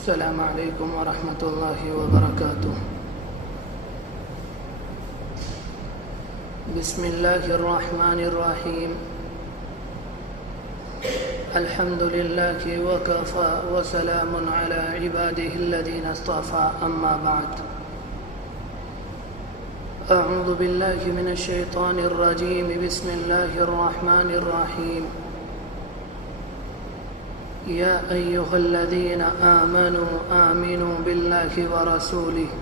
السلام علیکم ورحمۃ اللہ وبرکاتہ۔ بسم اللہ الرحمن الرحیم۔ الحمد للہ وکفی وسلام علی عبادہ الذین اصطفی، اما بعد۔ اعوذ باللہ من الشیطان الرجیم، بسم اللہ الرحمن الرحیم۔ یا ایہا الذین آمنوا آمنوا باللہ ورسولہ،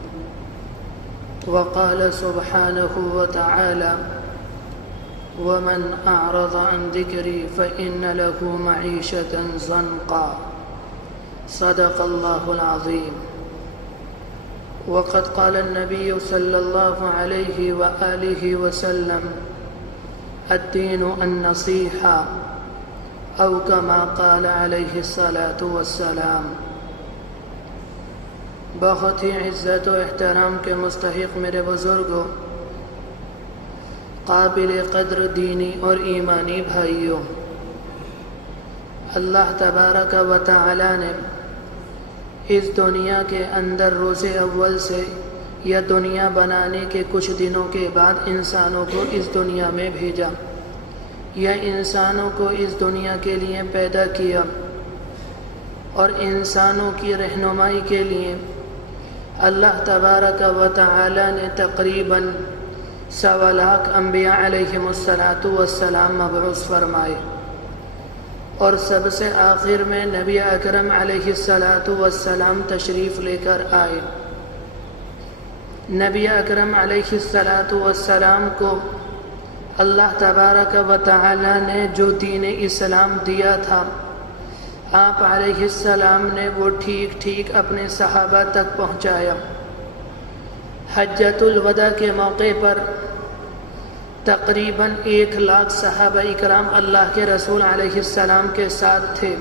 وقال سبحانہ وتعالی ومن أعرض عن ذكري فإن له معيشة ضنكا، صدق الله العظيم۔ وقد قال النبي صلى الله عليه وآله وسلم الدين النصيحة، أو كما قال عليه الصلاة والسلام۔ بہت ہی عزت و احترام کے مستحق میرے بزرگوں، قابل قدر دینی اور ایمانی بھائیوں، اللہ تبارک و تعالی نے اس دنیا کے اندر روز اول سے یا دنیا بنانے کے کچھ دنوں کے بعد انسانوں کو اس دنیا میں بھیجا، یا انسانوں کو اس دنیا کے لیے پیدا کیا، اور انسانوں کی رہنمائی کے لیے اللہ تبارک و تعالی نے تقریباً 1.25 لاکھ انبیاء علیہم السلام مبعوث فرمائے، اور سب سے آخر میں نبی اکرم علیہ السلام تشریف لے کر آئے۔ نبی اکرم علیہ السلام کو اللہ تبارک و تعالی نے جو دین اسلام دیا تھا، آپ علیہ السلام نے وہ ٹھیک ٹھیک اپنے صحابہ تک پہنچایا۔ حجۃ الوداع کے موقع پر تقریباً 1 لاکھ صحابہ اکرام اللہ کے رسول علیہ السلام کے ساتھ تھے۔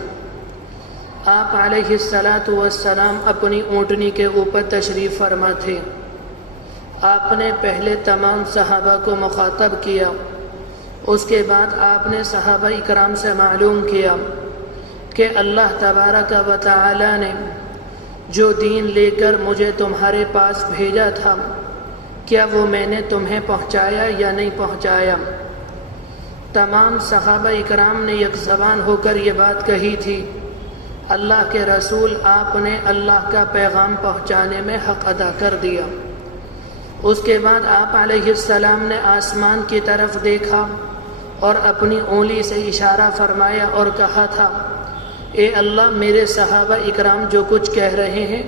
آپ علیہ السلام اپنی اونٹنی کے اوپر تشریف فرما تھے۔ آپ نے پہلے تمام صحابہ کو مخاطب کیا، اس کے بعد آپ نے صحابہ اکرام سے معلوم کیا کہ اللہ تبارک و تعالی نے جو دین لے کر مجھے تمہارے پاس بھیجا تھا، کیا وہ میں نے تمہیں پہنچایا یا نہیں پہنچایا؟ تمام صحابہ اکرام نے یک زبان ہو کر یہ بات کہی تھی، اللہ کے رسول، آپ نے اللہ کا پیغام پہنچانے میں حق ادا کر دیا۔ اس کے بعد آپ علیہ السلام نے آسمان کی طرف دیکھا اور اپنی انگلی سے اشارہ فرمایا اور کہا تھا، اے اللہ، میرے صحابہ اکرام جو کچھ کہہ رہے ہیں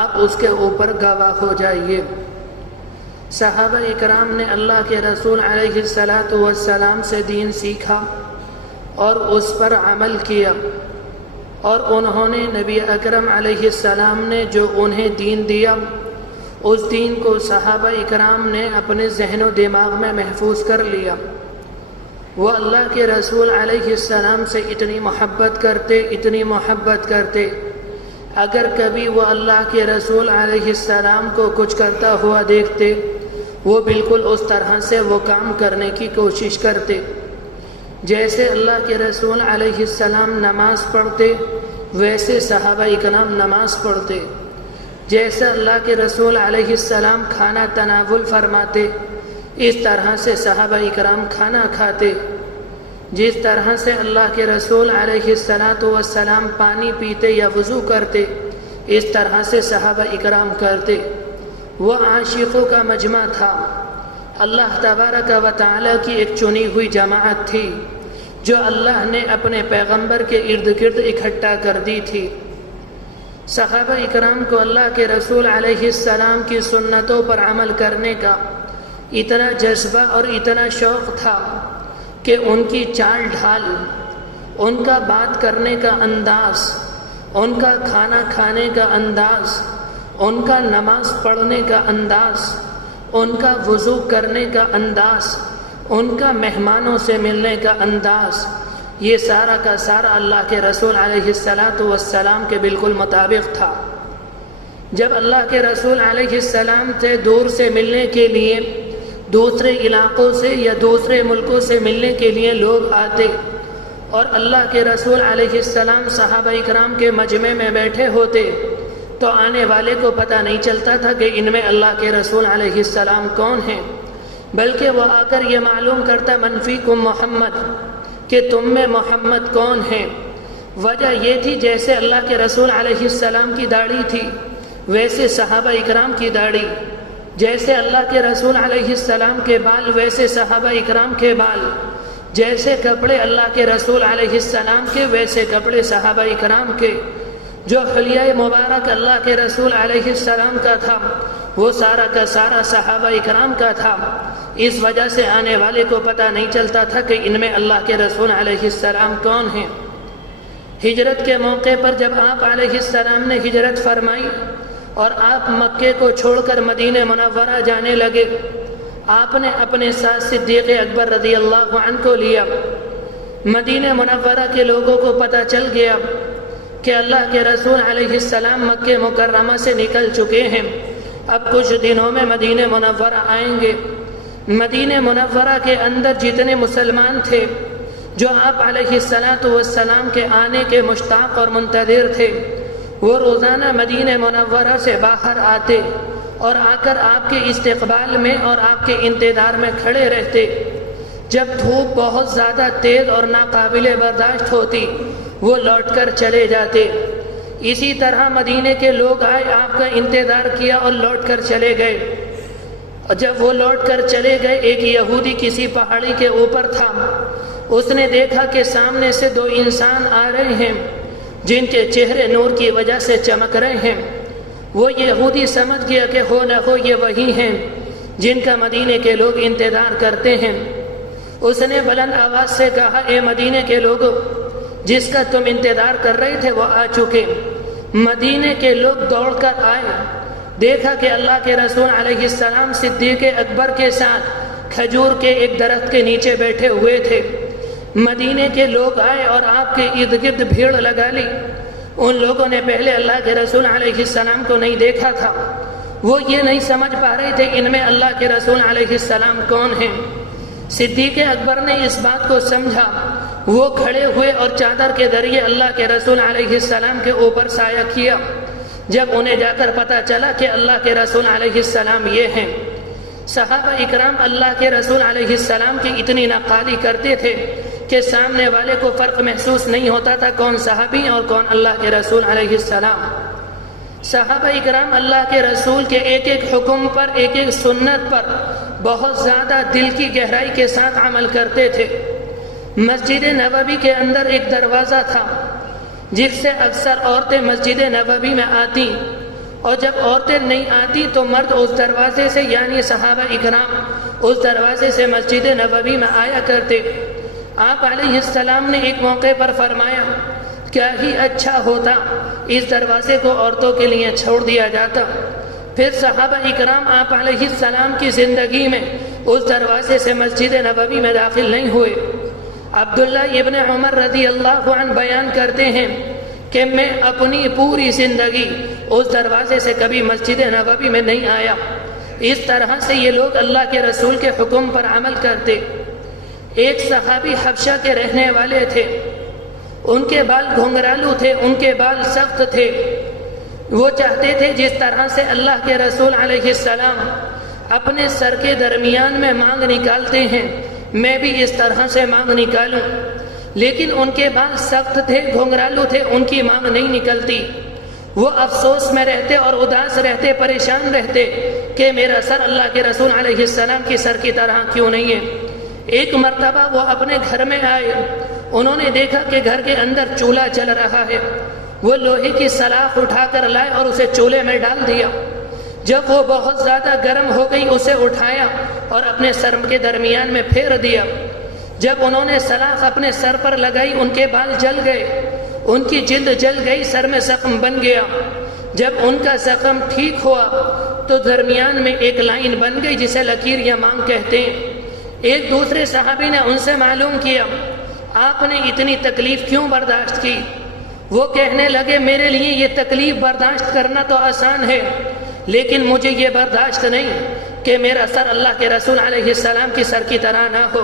آپ اس کے اوپر گواہ ہو جائیے۔ صحابہ اکرام نے اللہ کے رسول علیہ السلام سے دین سیکھا اور اس پر عمل کیا، اور انہوں نے نبی اکرم علیہ السلام نے جو انہیں دین دیا، اس دین کو صحابہ اکرام نے اپنے ذہن و دماغ میں محفوظ کر لیا۔ وہ اللہ کے رسول علیہ السلام سے اتنی محبت کرتے، اگر کبھی وہ اللہ کے رسول علیہ السلام کو کچھ کرتا ہوا دیکھتے، وہ بالکل اس طرح سے وہ کام کرنے کی کوشش کرتے۔ جیسے اللہ کے رسول علیہ السلام نماز پڑھتے، ویسے صحابہ اکرام نماز پڑھتے۔ جیسے اللہ کے رسول علیہ السلام کھانا تناول فرماتے، اس طرح سے صحابہ اکرام کھانا کھاتے۔ جس طرح سے اللہ کے رسول علیہ السلام پانی پیتے یا وضو کرتے، اس طرح سے صحابہ اکرام کرتے۔ وہ عاشقوں کا مجمع تھا، اللہ تبارک و تعالی کی ایک چنی ہوئی جماعت تھی جو اللہ نے اپنے پیغمبر کے ارد گرد اکٹھا کر دی تھی۔ صحابہ اکرام کو اللہ کے رسول علیہ السلام کی سنتوں پر عمل کرنے کا اتنا جذبہ اور اتنا شوق تھا کہ ان کی چال ڈھال، ان کا بات کرنے کا انداز، ان کا کھانا کھانے کا انداز، ان کا نماز پڑھنے کا انداز، ان کا وضو کرنے کا انداز، ان کا مہمانوں سے ملنے کا انداز، یہ سارا کا سارا اللہ کے رسول علیہ السلام کے بالکل مطابق تھا۔ جب اللہ کے رسول علیہ السلام سے دور سے ملنے کے لیے، دوسرے علاقوں سے یا دوسرے ملکوں سے ملنے کے لیے لوگ آتے، اور اللہ کے رسول علیہ السلام صحابہ اکرام کے مجمع میں بیٹھے ہوتے تو آنے والے کو پتہ نہیں چلتا تھا کہ ان میں اللہ کے رسول علیہ السلام کون ہیں، بلکہ وہ آ کر یہ معلوم کرتا من فیکم محمد، کہ تم میں محمد کون ہیں۔ وجہ یہ تھی جیسے اللہ کے رسول علیہ السلام کی داڑھی تھی ویسے صحابہ اکرام کی داڑھی، جیسے اللہ کے رسول علیہ السلام کے بال ویسے صحابہ اکرام کے بال، جیسے کپڑے اللہ کے رسول علیہ السلام کے ویسے کپڑے صحابہ اکرام کے، جو حلیہ مبارک اللہ کے رسول علیہ السلام کا تھا وہ سارا کا سارا صحابہ اکرام کا تھا۔ اس وجہ سے آنے والے کو پتہ نہیں چلتا تھا کہ ان میں اللہ کے رسول علیہ السلام کون ہیں۔ ہجرت کے موقع پر جب آپ علیہ السلام نے ہجرت فرمائی اور آپ مکے کو چھوڑ کر مدینہ منورہ جانے لگے، آپ نے اپنے ساتھ صدیق اکبر رضی اللہ عنہ کو لیا۔ مدینہ منورہ کے لوگوں کو پتہ چل گیا کہ اللہ کے رسول علیہ السلام مکہ مکرمہ سے نکل چکے ہیں، اب کچھ دنوں میں مدینہ منورہ آئیں گے۔ مدینہ منورہ کے اندر جتنے مسلمان تھے جو آپ علیہ السلام کے آنے کے مشتاق اور منتظر تھے، وہ روزانہ مدینہ منورہ سے باہر آتے اور آ کر آپ کے استقبال میں اور آپ کے انتظار میں کھڑے رہتے۔ جب دھوپ بہت زیادہ تیز اور ناقابل برداشت ہوتی وہ لوٹ کر چلے جاتے۔ اسی طرح مدینے کے لوگ آئے، آپ کا انتظار کیا اور لوٹ کر چلے گئے۔ اور جب وہ لوٹ کر چلے گئے، ایک یہودی کسی پہاڑی کے اوپر تھا، اس نے دیکھا کہ سامنے سے دو انسان آ رہے ہیں جن کے چہرے نور کی وجہ سے چمک رہے ہیں۔ وہ یہودی سمجھ گیا کہ ہو نہ ہو یہ وہی ہیں جن کا مدینے کے لوگ انتظار کرتے ہیں۔ اس نے بلند آواز سے کہا، اے مدینے کے لوگوں، جس کا تم انتظار کر رہے تھے وہ آ چکے۔ مدینے کے لوگ دوڑ کر آئے، دیکھا کہ اللہ کے رسول علیہ السلام صدیق اکبر کے ساتھ کھجور کے ایک درخت کے نیچے بیٹھے ہوئے تھے۔ مدینے کے لوگ آئے اور آپ کے ارد گرد بھیڑ لگا لی۔ ان لوگوں نے پہلے اللہ کے رسول علیہ السلام کو نہیں دیکھا تھا، وہ یہ نہیں سمجھ پا رہے تھے ان میں اللہ کے رسول علیہ السلام کون ہیں۔ صدیق اکبر نے اس بات کو سمجھا، وہ کھڑے ہوئے اور چادر کے ذریعے اللہ کے رسول علیہ السلام کے اوپر سایہ کیا۔ جب انہیں جا کر پتہ چلا کہ اللہ کے رسول علیہ السلام یہ ہیں، صحابہ اکرام اللہ کے رسول علیہ السلام کی اتنی نقالی کرتے تھے کہ سامنے والے کو فرق محسوس نہیں ہوتا تھا کون صحابی اور کون اللہ کے رسول علیہ السلام۔ صحابہ اکرام اللہ کے رسول کے ایک ایک حکم پر، ایک ایک سنت پر بہت زیادہ دل کی گہرائی کے ساتھ عمل کرتے تھے۔ مسجد نبوی کے اندر ایک دروازہ تھا جس سے اکثر عورتیں مسجد نبوی میں آتی، اور جب عورتیں نہیں آتی تو مرد اس دروازے سے، یعنی صحابہ اکرام اس دروازے سے مسجد نبوی میں آیا کرتے۔ آپ علیہ السلام نے ایک موقع پر فرمایا، کیا ہی اچھا ہوتا اس دروازے کو عورتوں کے لیے چھوڑ دیا جاتا۔ پھر صحابہ اکرام آپ علیہ السلام کی زندگی میں اس دروازے سے مسجد نبوی میں داخل نہیں ہوئے۔ عبداللہ ابن عمر رضی اللہ عنہ بیان کرتے ہیں کہ میں اپنی پوری زندگی اس دروازے سے کبھی مسجد نبوی میں نہیں آیا۔ اس طرح سے یہ لوگ اللہ کے رسول کے حکم پر عمل کرتے۔ ایک صحابی حبشہ کے رہنے والے تھے، ان کے بال گھنگرالو تھے، ان کے بال سخت تھے۔ وہ چاہتے تھے جس طرح سے اللہ کے رسول علیہ السلام اپنے سر کے درمیان میں مانگ نکالتے ہیں، میں بھی اس طرح سے مانگ نکالوں، لیکن ان کے بال سخت تھے، گھنگرالو تھے، ان کی مانگ نہیں نکلتی۔ وہ افسوس میں رہتے اور اداس رہتے، پریشان رہتے کہ میرا سر اللہ کے رسول علیہ السلام کی سر کی طرح کیوں نہیں ہے۔ ایک مرتبہ وہ اپنے گھر میں آئے، انہوں نے دیکھا کہ گھر کے اندر چولہا جل رہا ہے۔ وہ لوہے کی سلاخ اٹھا کر لائے اور اسے چولہے میں ڈال دیا۔ جب وہ بہت زیادہ گرم ہو گئی، اسے اٹھایا اور اپنے سر کے درمیان میں پھیر دیا۔ جب انہوں نے سلاخ اپنے سر پر لگائی، ان کے بال جل گئے، ان کی جلد جل گئی، سر میں زخم بن گیا۔ جب ان کا زخم ٹھیک ہوا تو درمیان میں ایک لائن بن گئی جسے لکیر یا مانگ کہتے ہیں۔ ایک دوسرے صحابی نے ان سے معلوم کیا، آپ نے اتنی تکلیف کیوں برداشت کی؟ وہ کہنے لگے، میرے لیے یہ تکلیف برداشت کرنا تو آسان ہے، لیکن مجھے یہ برداشت نہیں کہ میرا سر اللہ کے رسول علیہ السلام کی سر کی طرح نہ ہو۔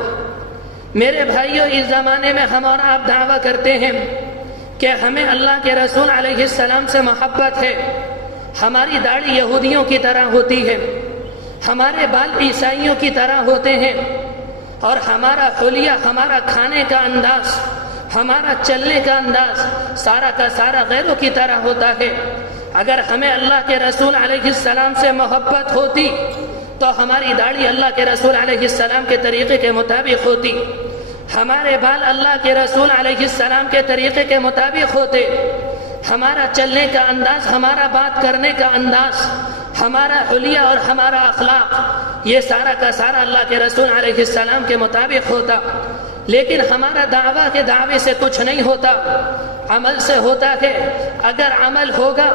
میرے بھائیوں، اس زمانے میں ہم اور آپ دعویٰ کرتے ہیں کہ ہمیں اللہ کے رسول علیہ السلام سے محبت ہے، ہماری داڑھی یہودیوں کی طرح ہوتی ہے، ہمارے بال عیسائیوں کی طرح ہوتے ہیں، اور ہمارا حلیہ، ہمارا کھانے کا انداز، ہمارا چلنے کا انداز سارا کا سارا غیروں کی طرح ہوتا ہے۔ اگر ہمیں اللہ کے رسول علیہ السلام سے محبت ہوتی تو ہماری داڑھی اللہ کے رسول علیہ السلام کے طریقے کے مطابق ہوتی، ہمارے بال اللہ کے رسول علیہ السلام کے طریقے کے مطابق ہوتے، ہمارا چلنے کا انداز، ہمارا بات کرنے کا انداز، ہمارا حلیہ اور ہمارا اخلاق، یہ سارا کا سارا اللہ کے رسول علیہ السلام کے مطابق ہوتا۔ لیکن ہمارا دعویٰ کے دعوے سے کچھ نہیں ہوتا، عمل سے ہوتا ہے۔ اگر عمل ہوگا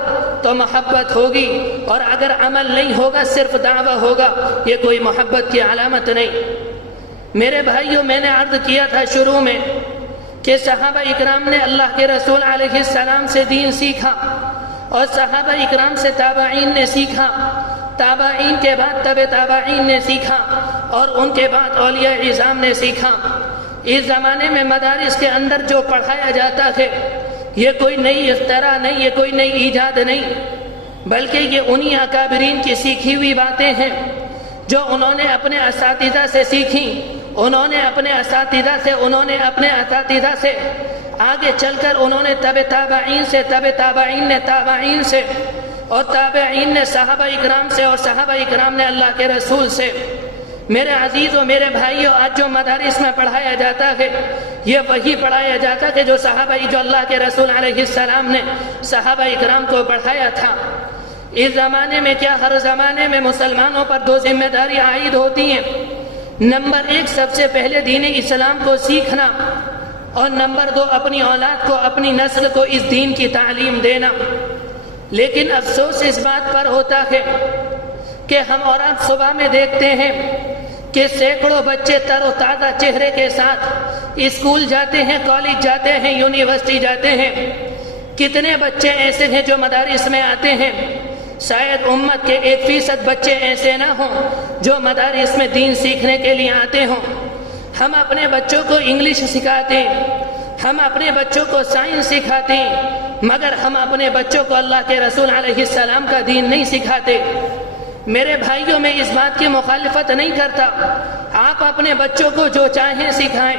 تو محبت ہوگی، اور اگر عمل نہیں ہوگا صرف دعویٰ ہوگا، یہ کوئی محبت کی علامت نہیں۔ میرے بھائیوں، میں نے عرض کیا تھا شروع میں کہ صحابہ اکرام نے اللہ کے رسول علیہ السلام سے دین سیکھا، اور صحابہ اکرام سے تابعین نے سیکھا، تابعین کے بعد تبع تابعین نے سیکھا، اور ان کے بعد اولیاء اعظام نے سیکھا۔ اس زمانے میں مدارس کے اندر جو پڑھایا جاتا ہے یہ کوئی نئی اختراع نہیں، یہ کوئی نئی ایجاد نہیں، بلکہ یہ انہی اکابرین کی سیکھی ہوئی باتیں ہیں جو انہوں نے اپنے اساتذہ سے سیکھیں، انہوں نے اپنے اساتذہ سے آگے چل کر انہوں نے تبع تابعین سے، تبع تابعین نے تابعین سے، اور تابعین نے صحابہ اکرام سے، اور صحابہ اکرام نے اللہ کے رسول سے۔ میرے عزیزوں، میرے بھائیوں، آج جو مدارس میں پڑھایا جاتا ہے یہ وہی پڑھایا جاتا ہے جو جو اللہ کے رسول علیہ السلام نے صحابہ اکرام کو پڑھایا تھا۔ اس زمانے میں کیا، ہر زمانے میں مسلمانوں پر دو ذمہ داری عائد ہوتی ہیں۔ نمبر ایک، سب سے پہلے دین اسلام کو سیکھنا، اور نمبر دو، اپنی اولاد کو، اپنی نسل کو اس دین کی تعلیم دینا۔ لیکن افسوس اس بات پر ہوتا ہے کہ ہم اور آپ صبح میں دیکھتے ہیں کہ سینکڑوں بچے تر و تازہ چہرے کے ساتھ اسکول جاتے ہیں، کالج جاتے ہیں، یونیورسٹی جاتے ہیں۔ کتنے بچے ایسے ہیں جو مدارس میں آتے ہیں؟ شاید امت کے 1% بچے ایسے نہ ہوں جو مدارس میں دین سیکھنے کے لیے آتے ہوں۔ ہم اپنے بچوں کو انگلش سکھاتے ہیں، ہم اپنے بچوں کو سائنس سکھاتے ہیں، مگر ہم اپنے بچوں کو اللہ کے رسول علیہ السلام کا دین نہیں سکھاتے۔ میرے بھائیوں، میں اس بات کی مخالفت نہیں کرتا، آپ اپنے بچوں کو جو چاہیں سکھائیں،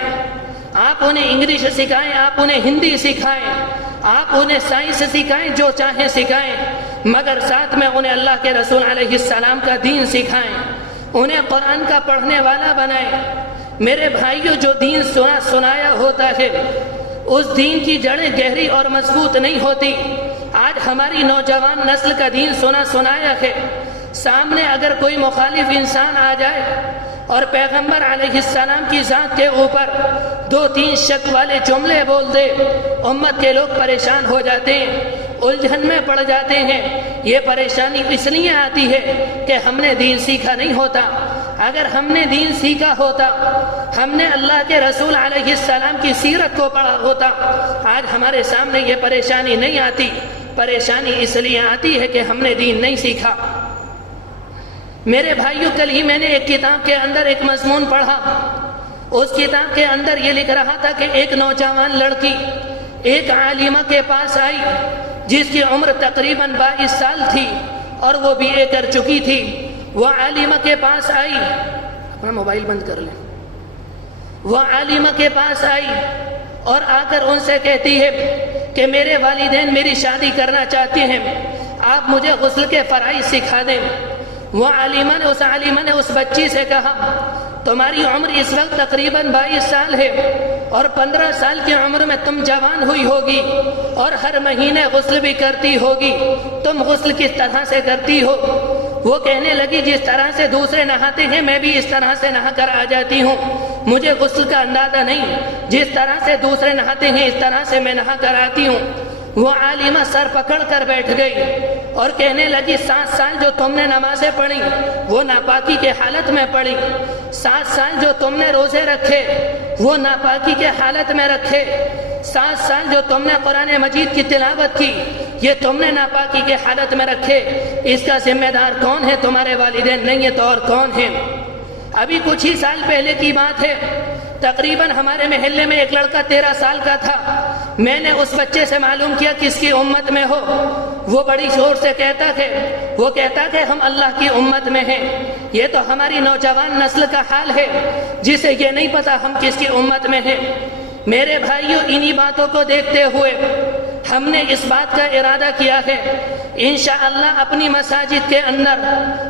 آپ انہیں انگلش سکھائیں، آپ انہیں ہندی سکھائیں، آپ انہیں سائنس سکھائیں، جو چاہیں سکھائیں، مگر ساتھ میں انہیں اللہ کے رسول علیہ السلام کا دین سکھائیں، انہیں قرآن کا پڑھنے والا بنائیں۔ میرے بھائیوں، جو دین سنایا ہوتا ہے اس دین کی جڑیں گہری اور مضبوط نہیں ہوتی۔ آج ہماری نوجوان نسل کا دین سنایا ہے، سامنے اگر کوئی مخالف انسان آ جائے اور پیغمبر علیہ السلام کی ذات کے اوپر 2-3 شک والے جملے بول دے، امت کے لوگ پریشان ہو جاتے ہیں، الجھن میں پڑ جاتے ہیں۔ یہ پریشانی اس لیے آتی ہے کہ ہم نے دین سیکھا نہیں ہوتا۔ اگر ہم نے دین سیکھا ہوتا، ہم نے اللہ کے رسول علیہ السلام کی سیرت کو پڑھا ہوتا، آج ہمارے سامنے یہ پریشانی نہیں آتی۔ پریشانی اس لیے آتی ہے کہ ہم نے دین نہیں سیکھا۔ میرے بھائیوں، کل ہی میں نے ایک کتاب کے اندر ایک مضمون پڑھا۔ اس کتاب کے اندر یہ لکھ رہا تھا کہ ایک نوجوان لڑکی ایک عالمہ کے پاس آئی جس کی عمر تقریباً 22 سال تھی اور وہ BA کر چکی تھی۔ وہ عالمہ کے پاس آئی، اپنا موبائل بند کر لیں۔ وہ عالمہ کے پاس آئی اور آ کر ان سے کہتی ہے کہ میرے والدین میری شادی کرنا چاہتے ہیں، آپ مجھے غسل کے فرائض سکھا دیں۔ وہ اس عالمہ نے اس بچی سے کہا، تمہاری عمر اس وقت تقریباً 22 سال ہے اور 15 سال کی عمر میں تم جوان ہوئی ہوگی اور ہر مہینے غسل بھی کرتی ہوگی، تم غسل کس طرح سے کرتی ہو؟ وہ کہنے لگی، جس طرح سے دوسرے نہاتے ہیں میں بھی اس طرح سے نہا کر آ جاتی ہوں، مجھے غسل کا اندازہ نہیں، جس طرح سے دوسرے نہاتے ہیں اس طرح سے میں نہا کر آتی ہوں۔ وہ عالمہ سر پکڑ کر بیٹھ گئی اور کہنے لگی، 7 سال جو تم نے نمازیں پڑھی وہ ناپاکی کے حالت میں پڑھی، 7 سال جو تم نے روزے رکھے وہ ناپاکی کے حالت میں رکھے، 7 سال جو تم نے قرآن مجید کی تلاوت کی یہ تم نے ناپاکی کے حالت میں رکھے۔ اس کا ذمہ دار کون ہے؟ تمہارے والدین نہیں ہے تو اور کون ہے؟ ابھی کچھ ہی سال پہلے کی بات ہے، تقریباً ہمارے محلے میں ایک لڑکا 13 سال کا تھا، میں نے اس بچے سے معلوم کیا کس کی امت میں ہو. وہ بڑی شور سے کہتا کہ ہم اللہ کی امت میں ہیں. یہ تو ہماری نوجوان نسل کا حال ہے جسے یہ نہیں پتا ہم کس کی امت میں ہیں. میرے بھائیوں، انہی باتوں کو دیکھتے ہوئے ہم نے اس بات کا ارادہ کیا ہے انشاءاللہ اپنی مساجد کے اندر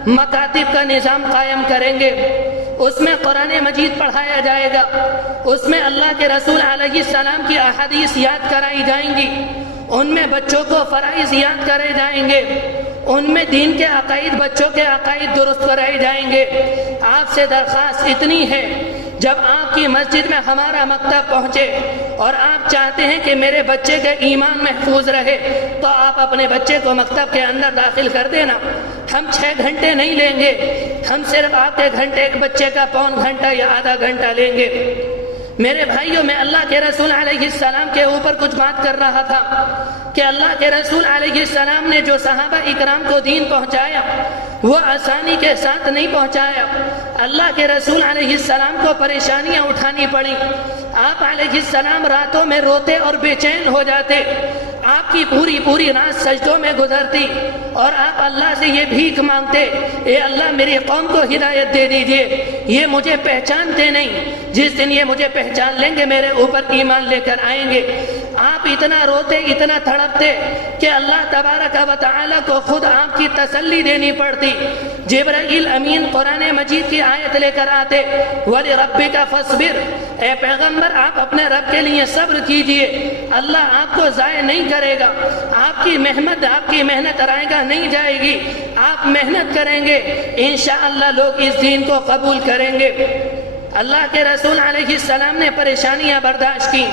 مکاتب کا نظام قائم کریں گے. اس میں قرآن مجید پڑھایا جائے گا، اس میں اللہ کے رسول علیہ السلام کی احادیث یاد کرائی جائیں گی، ان میں بچوں کو فرائض یاد کرائے جائیں گے، ان میں دین کے عقائد، بچوں کے عقائد درست کرائے جائیں گے. آپ سے درخواست اتنی ہے، جب آپ کی مسجد میں ہمارا مکتب پہنچے اور آپ چاہتے ہیں کہ میرے بچے کا ایمان محفوظ رہے تو آپ اپنے بچے کو مکتب کے اندر داخل کر دینا. ہم 6 گھنٹے نہیں لیں گے، ہم صرف آپ کے گھنٹے بچے کا پون گھنٹہ یا آدھا گھنٹہ لیں گے. میرے بھائیوں، میں اللہ کے رسول علیہ السلام کے اوپر کچھ بات کر رہا تھا کہ اللہ کے رسول علیہ السلام نے جو صحابہ اکرام کو دین پہنچایا وہ آسانی کے ساتھ نہیں پہنچایا. اللہ کے رسول علیہ السلام کو پریشانیاں اٹھانی پڑی. آپ علیہ السلام راتوں میں روتے اور بے چین ہو جاتے. آپ کی پوری رات سجدوں میں گزرتی اور آپ اللہ سے یہ بھیک مانگتے، اے اللہ میری قوم کو ہدایت دے دیجئے، یہ مجھے پہچانتے نہیں، جس دن یہ مجھے پہچان لیں گے میرے اوپر ایمان لے کر آئیں گے. آپ اتنا روتے، اتنا تڑپتے کہ اللہ تبارک و تعالی کو خود آپ کی تسلی دینی پڑتی. جبرائیل امین قرآن مجید کی آیت لے کر آتے، وَلِرَبِّكَ فَاصْبِرْ، اے پیغمبر آپ اپنے رب کے لیے صبر کیجئے، اللہ آپ کو ضائع نہیں کرے گا، آپ کی محنت رائے گا نہیں جائے گی، آپ محنت کریں گے انشاءاللہ لوگ اس دین کو قبول کریں گے. اللہ کے رسول علیہ السلام نے پریشانیاں برداشت کی.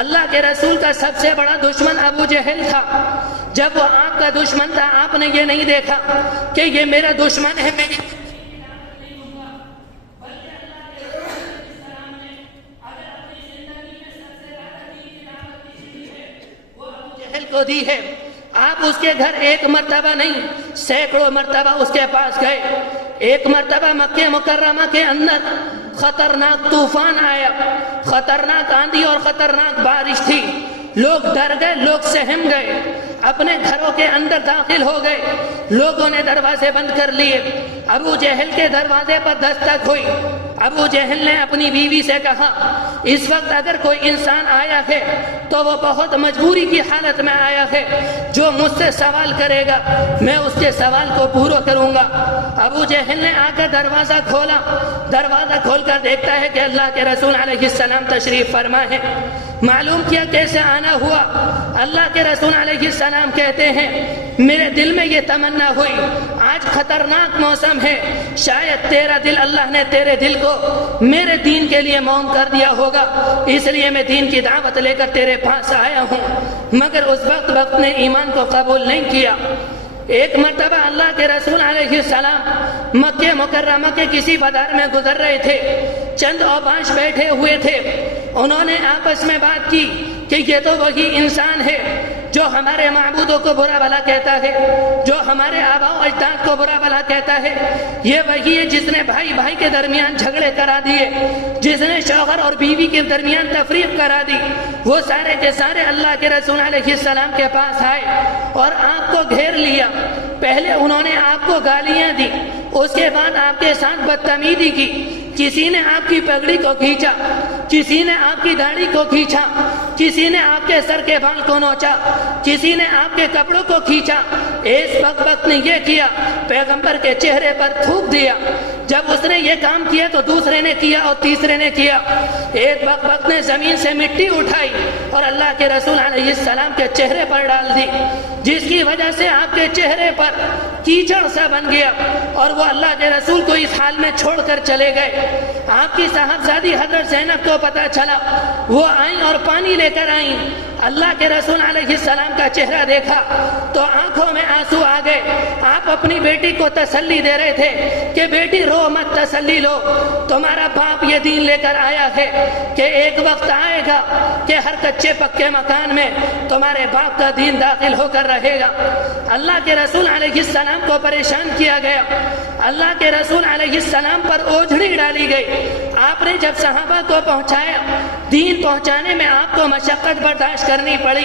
اللہ کے رسول کا سب سے بڑا دشمن ابو جہل تھا. جب وہ آپ کا دشمن تھا آپ نے یہ نہیں دیکھا کہ یہ میرا دشمن ہے، میں کو دی ہے. آپ اس کے گھر ایک مرتبہ نہیں سینکڑوں مرتبہ اس کے پاس گئے. ایک مرتبہ مکہ مکرمہ کے اندر خطرناک طوفان آیا، خطرناک آندھی اور خطرناک بارش تھی. لوگ ڈر گئے، لوگ سہم گئے، اپنے گھروں کے اندر داخل ہو گئے. لوگوں نے دروازے بند کر لیے. ابو جہل کے دروازے پر دستک ہوئی. ابو جہل نے اپنی بیوی سے کہا، اس وقت اگر کوئی انسان آیا ہے تو وہ بہت مجبوری کی حالت میں آیا ہے، جو مجھ سے سوال کرے گا میں اس کے سوال کو پورا کروں گا. ابو جہل نے آ کر دروازہ کھولا. دروازہ کھول کر دیکھتا ہے کہ اللہ کے رسول علیہ السلام تشریف فرما ہے. معلوم کیا کیسے آنا ہوا. اللہ کے رسول علیہ السلام کہتے ہیں میرے دل میں یہ تمنا ہوئی، آج خطرناک موسم ہے، شاید تیرا دل، اللہ نے تیرے دل کو میرے دین کے لیے موم کر دیا ہوگا، اس لیے میں دین کی دعوت لے کر تیرے پاس آیا ہوں. مگر اس وقت نے ایمان کو قبول نہیں کیا. ایک مرتبہ اللہ کے رسول علیہ السلام مکہ مکرمہ کے کسی بازار میں گزر رہے تھے. چند اوباش بیٹھے ہوئے تھے. انہوں نے آپس میں بات کی کہ یہ تو وہی انسان ہے جو ہمارے معبودوں کو برا بھلا کہتا ہے، جو ہمارے آباء و اجداد کو برا بھلا کہتا ہے. یہ وہی ہے جس نے بھائی کے درمیان جھگڑے کرا دیے، جس نے شوہر اور بیوی کے درمیان تفریق کرا دی. وہ سارے کے سارے اللہ کے رسول علیہ السلام کے پاس آئے اور آپ کو گھیر لیا. پہلے انہوں نے آپ کو گالیاں دی، اس کے بعد آپ کے ساتھ بدتمیزی کی. کسی نے آپ کی پگڑی کو کھینچا، کسی نے آپ کی داڑھی کو کھینچا، کسی نے آپ کے سر کے بال کو نوچا، کسی نے آپ کے کپڑوں کو کھینچا. اس وقت نے یہ کیا، پیغمبر کے چہرے پر تھوک دیا. جب اس نے یہ کام کیا تو دوسرے نے کیا اور تیسرے نے کیا. ایک وقت نے زمین سے مٹی اٹھائی اور اللہ کے رسول علیہ السلام کے چہرے پر ڈال دی، جس کی وجہ سے آپ کے چہرے پر کیچڑ سا بن گیا اور وہ اللہ کے رسول کو اس حال میں چھوڑ کر چلے گئے. آپ کی صاحبزادی حضرت زینب کو پتہ چلا، وہ آئیں اور پانی لے کر آئیں. اللہ کے رسول علیہ السلام کا چہرہ دیکھا تو آنکھوں میں آنسو آ گئے. آپ اپنی بیٹی کو تسلی دے رہے تھے کہ بیٹی رو مت، تسلی لو، تمہارا باپ یہ دین لے کر آیا ہے کہ ایک وقت آئے گا کہ ہر کچے پکے مکان میں تمہارے باپ کا دین داخل ہو کر رہے گا. اللہ کے رسول علیہ السلام کو پریشان کیا گیا. اللہ کے رسول علیہ السلام پر اوجھڑی ڈالی گئی. آپ نے جب صحابہ کو پہنچایا، دین پہنچانے میں آپ کو مشقت برداشت کرنی پڑی،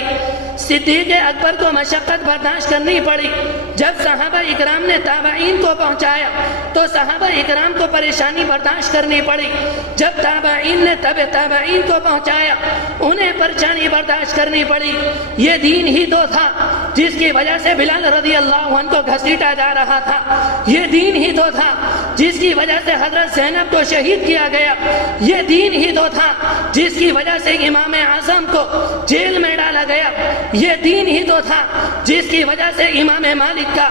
صدیق اکبر کو مشقت برداشت کرنی پڑی۔ جب صحابہ اکرام نے تابعین کو پہنچایا تو صحابہ اکرام کو پریشانی برداشت کرنی پڑی۔ جب تابعین نے تابعین کو پہنچایا انہیں پریشانی برداشت کرنی پڑی۔ یہ دین ہی تو تھا جس کی وجہ سے بلال رضی اللہ عنہ کو گھسیٹا جا رہا تھا، یہ دین ہی تو تھا جس کی وجہ سے حضرت زینب کو شہید کیا گیا، یہ دین ہی تو تھا جس کی وجہ سے امام اعظم کو جیل میں ڈالا گیا، یہ دین ہی تو تھا جس کی وجہ سے امام مالک کا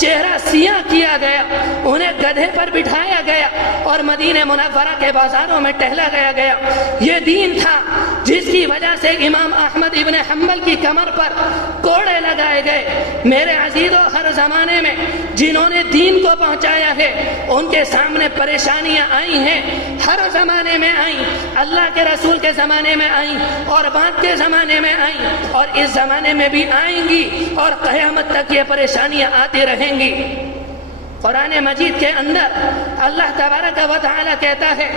چہرہ سیاہ کیا گیا، انہیں گدھے پر بٹھایا گیا اور مدینہ منورہ کے بازاروں میں ٹہلا گیا۔ یہ دین تھا جس کی وجہ سے امام احمد ابن حنبل کی کمر پر کوڑے لگائے گئے۔ میرے عزیزو، ہر زمانے میں جنہوں نے دین کو پہنچایا ہے ان کے سامنے پریشانیاں آئی ہیں، ہر زمانے میں آئیں، اللہ کے رسول کے زمانے میں آئیں اور بعد کے زمانے میں آئیں اور اس زمانے میں بھی آئیں گی اور قیامت تک یہ پریشانیاں آتی رہیں گی۔ قرآن مجید کے اندر اللہ تبارک و تعالی کہتا ہے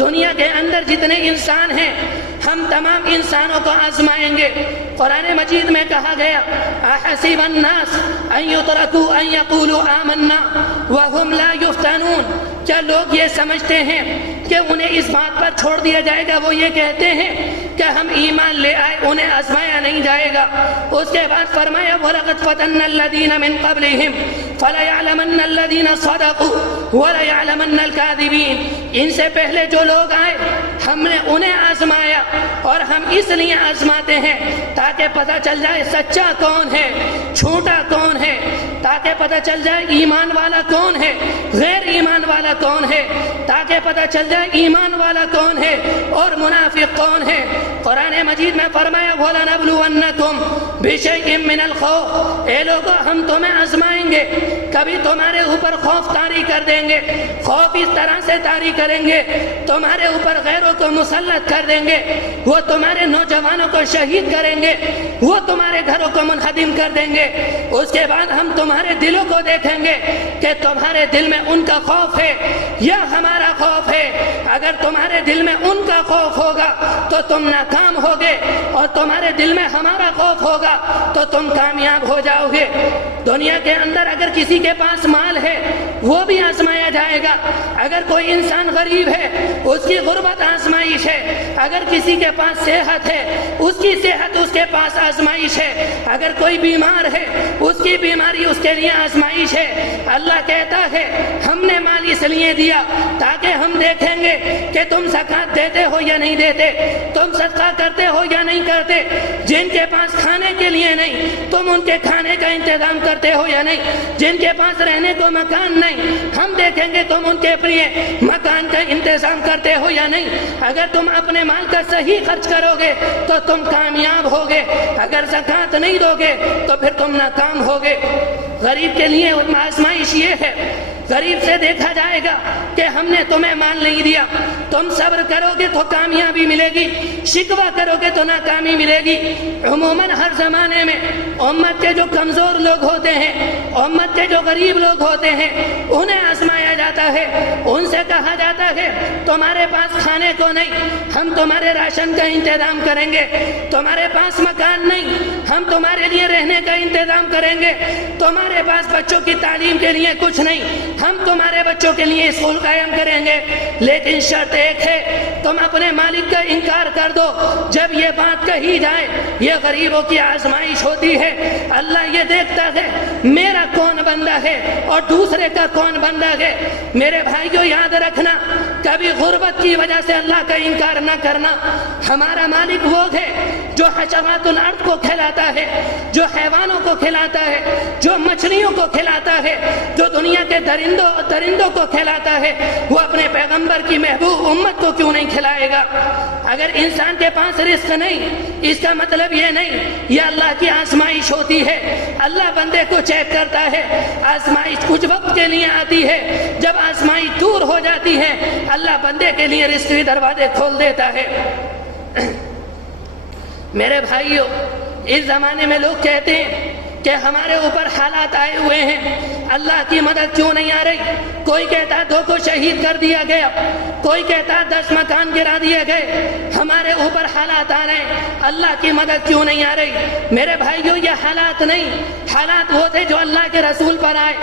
دنیا کے اندر جتنے انسان ہیں ہم تمام انسانوں کو آزمائیں گے۔ قرآن مجید میں کہا گیا احسب الناس ان یترکوا ان یقولوا آمنا وهم لا یفتنون، کیا لوگ یہ سمجھتے ہیں کہ انہیں اس بات پر چھوڑ دیا جائے گا، وہ یہ کہتے ہیں کہ ہم ایمان لے آئے، انہیں آزمایا نہیں جائے گا۔ اس کے بعد فرمایا وَلَقَدْ فَتَنَّا الَّذِينَ مِن قَبْلِهِمْ فَلَيَعْلَمَنَّ الَّذِينَ صَدَقُوا وَلَيَعْلَمَنَّ الْكَاذِبِينَ، ان سے پہلے جو لوگ آئے ہم نے انہیں آزمایا اور ہم اس لیے آزماتے ہیں تاکہ پتہ چل جائے سچا کون ہے، جھوٹا کون ہے، تاکہ پتہ چل جائے ایمان والا کون ہے، غیر ایمان والا کون ہے، تاکہ پتہ چل جائے ایمان والا کون ہے اور منافق کون ہے۔ قرآن مجید میں فرمایا وَلَنَبْلُوَنَّكُمْ بِشَيْءٍ مِّنَ الْخَوْفِ، اے لوگو ہم تمہیں آزمائیں گے، کبھی تمہارے اوپر خوف طاری کر دیں گے، خوف اس طرح سے طاری کریں گے تمہارے اوپر غیروں کو مسلط کر دیں گے، وہ تمہارے نوجوانوں کو شہید کریں گے، وہ تمہارے گھروں کو منہدم کر دیں گے۔ اس کے بعد ہم تمہارے دلوں کو دیکھیں گے کہ تمہارے دل میں ان کا خوف ہے یا ہمارا خوف ہے۔ اگر تمہارے دل میں ان کا خوف ہوگا تو تم ناکام ہوگے اور تمہارے دل میں ہمارا خوف ہوگا تو تم کامیاب ہو جاؤ گے۔ دنیا کے اندر اگر کسی کے پاس مال ہے وہ بھی آزمایا جائے گا، اگر کوئی انسان غریب ہے اس کی غربت آزمائش ہے، اگر کسی کے پاس صحت ہے اس کی صحت اس کے پاس آزمائش ہے، اگر کوئی بیمار ہے اس کی بیماری اس کے لیے آزمائش ہے۔ اللہ کہتا ہے ہم نے مال اس لیے دیا تاکہ ہم دیکھیں گے کہ تم زکوٰۃ دیتے ہو یا نہیں دیتے، تم صدقہ کرتے ہو یا نہیں کرتے، جن کے پاس کھانے کے لیے نہیں تم ان کے کھانے کا انتظام کرتے ہو یا نہیں، جن کے پاس رہنے کو مکان نہیں ہم دیکھیں گے تم ان کے لیے مکان کا انتظام کرتے ہو یا نہیں۔ اگر تم اپنے مال کا صحیح خرچ کرو گے تو تم کامیاب ہوگے، اگر زکوٰۃ نہیں دو گے تو پھر تم ناکام ہوگے۔ غریب کے لیے آزمائش یہ ہے، غریب سے دیکھا جائے گا کہ ہم نے تمہیں مال نہیں دیا، تم صبر کرو گے تو کامیابی ملے گی، شکوہ کرو گے تو ناکامی ملے گی۔ عموماً ہر زمانے میں امت کے جو کمزور لوگ ہوتے ہیں، امت کے جو غریب لوگ ہوتے ہیں انہیں آزمایا جاتا ہے، ان سے کہا جاتا ہے تمہارے پاس کھانے کو نہیں ہم تمہارے راشن کا انتظام کریں گے، تمہارے پاس مکان نہیں ہم تمہارے لیے رہنے کا انتظام کریں گے، تمہارے پاس بچوں کی تعلیم کے لیے کچھ نہیں ہم تمہارے بچوں کے لیے اسکول قائم کریں گے، لیکن شرط ایک ہے تم اپنے مالک کا انکار کر دو۔ جب یہ بات کہی جائے یہ غریبوں کی آزمائش ہوتی ہے، اللہ یہ دیکھتا ہے میرا کون بندہ ہے اور دوسرے کا کون بندہ ہے۔ میرے بھائیوں یاد رکھنا کبھی غربت کی وجہ سے اللہ کا انکار نہ کرنا۔ ہمارا مالک وہ ہے جو حشرات الارض کو کھلاتا ہے، جو حیوانوں کو کھلاتا ہے، جو مچھلیوں کو کھلاتا ہے، جو دنیا کے درندوں کو کھلاتا ہے، وہ اپنے پیغمبر کی محبوب امت کو کیوں نہیں کھلائے گا؟ اگر انسان کے پاس رزق نہیں اس کا مطلب یہ نہیں یہ اللہ کی آزمائش ہوتی ہے۔ اللہ بندے کو چیک کرتا ہے، آزمائش کچھ وقت کے لیے آتی ہے، جب آزمائش دور ہو جاتی ہے اللہ بندے کے لیے رزق کے دروازے کھول دیتا ہے۔ میرے بھائیوں، اس زمانے میں لوگ کہتے ہیں کہ ہمارے اوپر حالات آئے ہوئے ہیں، اللہ کی مدد کیوں نہیں آ رہی؟ کوئی کہتا ہے 2 کو شہید کر دیا گیا، کوئی کہتا ہے 10 مکان گرا دیے گئے، ہمارے اوپر حالات آ رہے ہیں، اللہ کی مدد کیوں نہیں آ رہی؟ میرے بھائیوں، یہ حالات نہیں، حالات وہ تھے جو اللہ کے رسول پر آئے،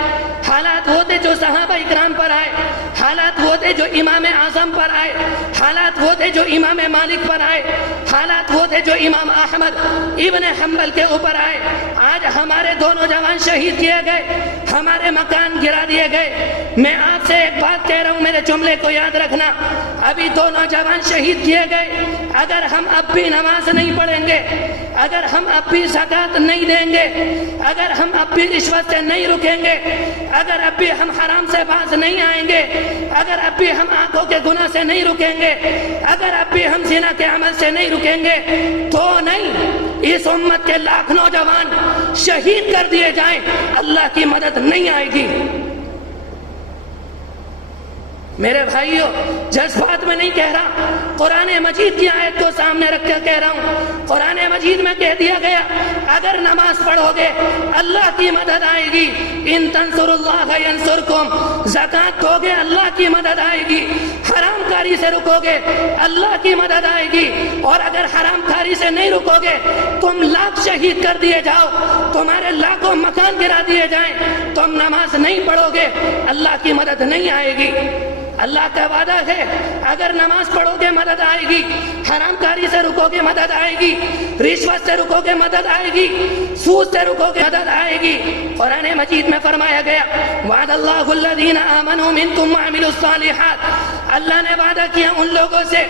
حالات وہ تھے جو صحابہ اکرام پر آئے، حالات وہ تھے جو امام اعظم پر آئے، حالات وہ تھے جو امام مالک پر آئے، حالات وہ تھے جو امام احمد ابن حنبل کے اوپر آئے۔ آج ہمارے 2 نوجوان شہید کیے گئے، ہمارے مکان گرا دیے گئے۔ میں آپ سے ایک بات کہہ رہا ہوں، میرے جملے کو یاد رکھنا، ابھی 2 نوجوان شہید کیے گئے، اگر ہم اب بھی نماز نہیں پڑھیں گے، اگر ہم اب بھی زکوٰۃ نہیں دیں گے، اگر ہم اب بھی رشوت سے نہیں رکیں گے، اگر اب بھی ہم حرام سے باز نہیں آئیں گے، اگر اب بھی ہم آنکھوں کے گناہ سے نہیں رکیں گے، اگر اب بھی ہم زنا کے عمل سے نہیں رکیں گے، تو نہیں، اس امت کے لاکھ نوجوان شہید کر دیے جائیں، اللہ کی مدد نہیں آئے گی۔ میرے بھائیوں، جذبات میں نہیں کہہ رہا، قرآن مجید کی آیت کو سامنے رکھ کر کہہ رہا ہوں۔ قرآن مجید میں کہہ دیا گیا، اگر نماز پڑھو گے اللہ کی مدد آئے گی، ان تنصروا اللہ ینصرکم، زکوٰۃ دو گے اللہ کی مدد آئے گی، حرام کاری سے رکو گے اللہ کی مدد آئے گی، اور اگر حرام کاری سے نہیں رکو گے، تم لاکھ شہید کر دیے جاؤ، تمہارے لاکھوں مکان گرا دیے جائیں، تم نماز نہیں پڑھو گے اللہ کی مدد نہیں آئے گی۔ اللہ کا وعدہ ہے، اگر نماز پڑھو گے مدد آئے گی، حرام کاری سے رکو گے مدد آئے گی، رشوت سے رکو گے مدد آئے گی، سود سے رکو گے مدد آئے گی۔ قرآن مجید میں فرمایا گیا، وعد اللہ الذین آمنوا منکم وعملوا الصالحات، اللہ نے وعدہ کیا ان لوگوں سے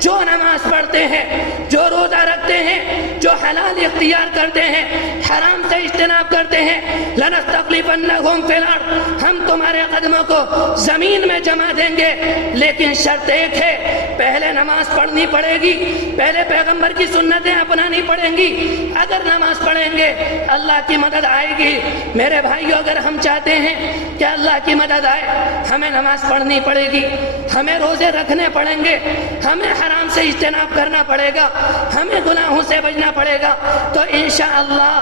جو نماز پڑھتے ہیں، جو روزہ رکھتے ہیں، جو حلال اختیار کرتے ہیں، حرام سے اجتناب کرتے ہیں، لنستخلفنہم فی الارض، ہم تمہارے قدموں کو زمین میں جمع دیں گے، لیکن شرط ایک ہے، پہلے نماز پڑھنی پڑے گی، پہلے پیغمبر کی سنتیں اپنانی پڑیں گی، اگر نماز پڑھیں گے اللہ کی مدد آئے گی۔ میرے بھائیو، اگر ہم چاہتے ہیں کہ اللہ کی مدد آئے، ہمیں نماز پڑھنی پڑے گی، ہمیں روزے رکھنے پڑیں گے، ہمیں حرام سے اجتناب کرنا پڑے گا، ہمیں گناہوں سے بچنا پڑے گا، تو انشاءاللہ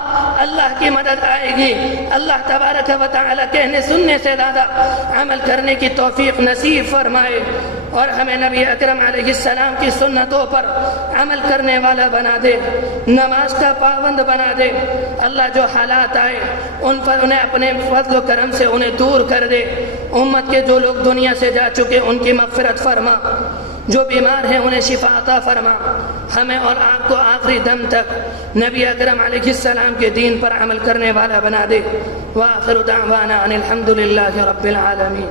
اللہ کی مدد آئے گی۔ اللہ تبارک و تعالی کہنے سننے سے زیادہ عمل کرنے کی توفیق نصیب فرمائے، اور ہمیں نبی اکرم علیہ السلام کی سنتوں پر عمل کرنے والا بنا دے، نماز کا پابند بنا دے۔ اللہ جو حالات آئے ان پر انہیں اپنے فضل و کرم سے انہیں دور کر دے۔ امت کے جو لوگ دنیا سے جا چکے ان کی مغفرت فرما، جو بیمار ہیں انہیں شفا عطا فرما، ہمیں اور آپ کو آخری دم تک نبی اکرم علیہ السلام کے دین پر عمل کرنے والا بنا دے۔ وآخر دعوانا ان الحمد للہ رب العالمین۔